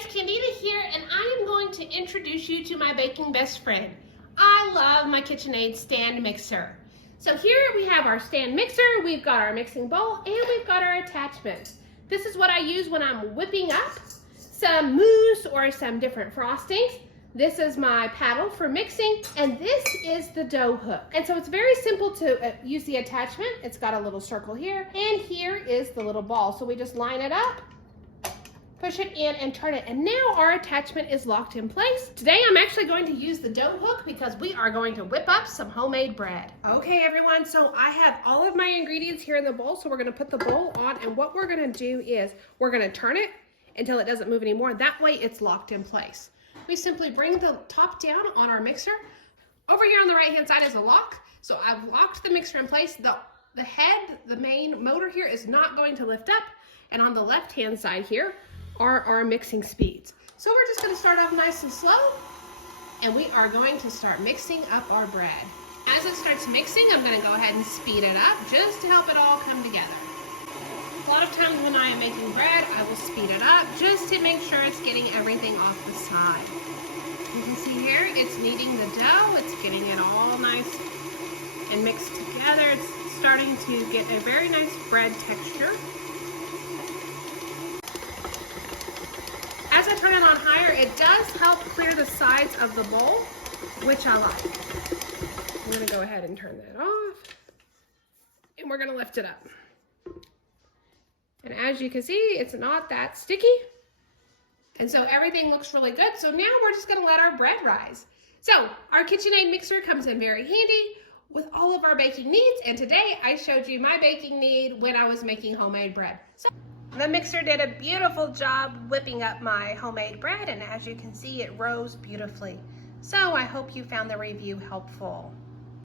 guys, Candida here, and I am going to introduce you to my baking best friend. I love my KitchenAid Stand Mixer. So here we have our stand mixer, we've got our mixing bowl, and we've got our attachments. This is what I use when I'm whipping up some mousse or some different frostings. This is my paddle for mixing, and this is the dough hook. And so it's very simple to use the attachment. It's got a little circle here, and here is the little ball. So we just line it up, push it in and turn it, and now our attachment is locked in place. Today I'm actually going to use the dough hook because we are going to whip up some homemade bread. Okay everyone, so I have all of my ingredients here in the bowl, so we're gonna put the bowl on, and what we're gonna do is we're gonna turn it until it doesn't move anymore. That way it's locked in place. We simply bring the top down on our mixer. Over here on the right hand side is a lock, so I've locked the mixer in place. The head, the main motor here, is not going to lift up, and on the left hand side here are our mixing speeds. So we're just going to start off nice and slow, and we are going to start mixing up our bread. As it starts mixing, I'm going to go ahead and speed it up just to help it all come together. A lot of times when I am making bread, I will speed it up just to make sure it's getting everything off the side. You can see here, it's kneading the dough, it's getting it all nice and mixed together. It's starting to get a very nice bread texture. As I turn it on higher, it does help clear the sides of the bowl, which I like. I'm gonna go ahead and turn that off, and we're gonna lift it up. And as you can see, it's not that sticky. And so everything looks really good. So now we're just gonna let our bread rise. So our KitchenAid mixer comes in very handy with all of our baking needs. And today I showed you my baking need when I was making homemade bread. So the mixer did a beautiful job whipping up my homemade bread. And as you can see, it rose beautifully. So I hope you found the review helpful.